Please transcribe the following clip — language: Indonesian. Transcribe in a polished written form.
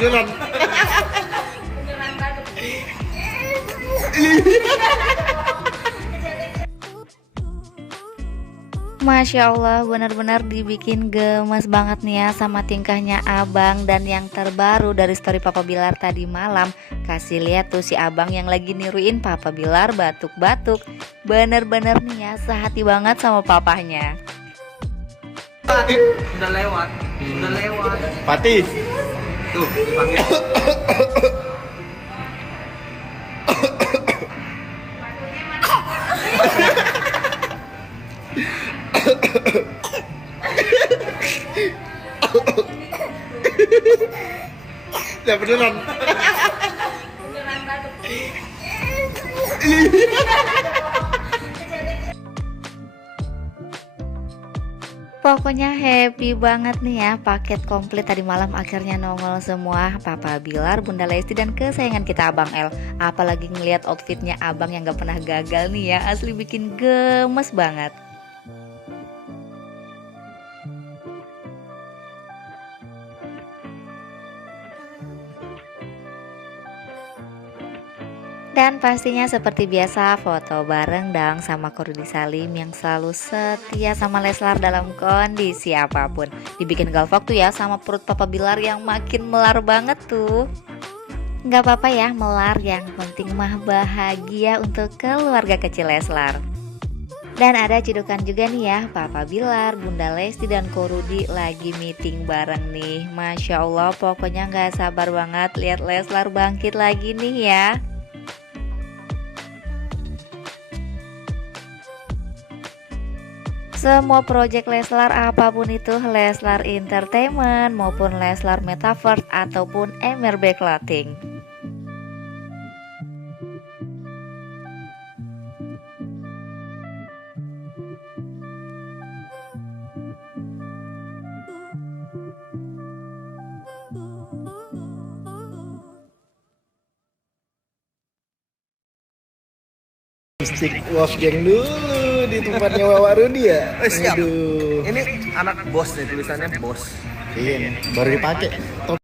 beneran. Beneran banget. Masya Allah, benar-benar dibikin gemes banget nih ya sama tingkahnya abang. Dan yang terbaru dari story Papa Bilar tadi malam, kasih lihat tuh si abang yang lagi niruin Papa Bilar batuk-batuk. Bener-bener nih ya, sehati banget sama papahnya. Udah lewat, udah lewat. Pati. Tuh, dipanggil. Ya beneran. Beneran banget. Pokoknya happy banget nih ya, paket komplit tadi malam akhirnya nongol semua. Papa Bilar, Bunda Lesti, dan kesayangan kita Abang L. Apalagi ngelihat outfitnya abang yang gak pernah gagal nih ya, asli bikin gemes banget. Dan pastinya seperti biasa foto bareng dong sama Ko Rudi Salim yang selalu setia sama Leslar dalam kondisi apapun. Dibikin galvok tuh ya sama perut Papa Bilar yang makin melar banget tuh. Nggak apa-apa ya melar, yang penting mah bahagia untuk keluarga kecil Leslar. Dan ada cidukan juga nih ya, Papa Bilar, Bunda Lesti, dan Ko Rudi lagi meeting bareng nih. Masya Allah, pokoknya nggak sabar banget lihat Leslar bangkit lagi nih ya. Semua proyek Leslar, apapun itu, Leslar Entertainment maupun Leslar Metaverse ataupun MRB Clothing. Stick wash gang dulu di tempatnya Wawa Rudi ya. Siap. Aduh. Ini anak bos nih, tulisannya bos. Iya, baru dipakai.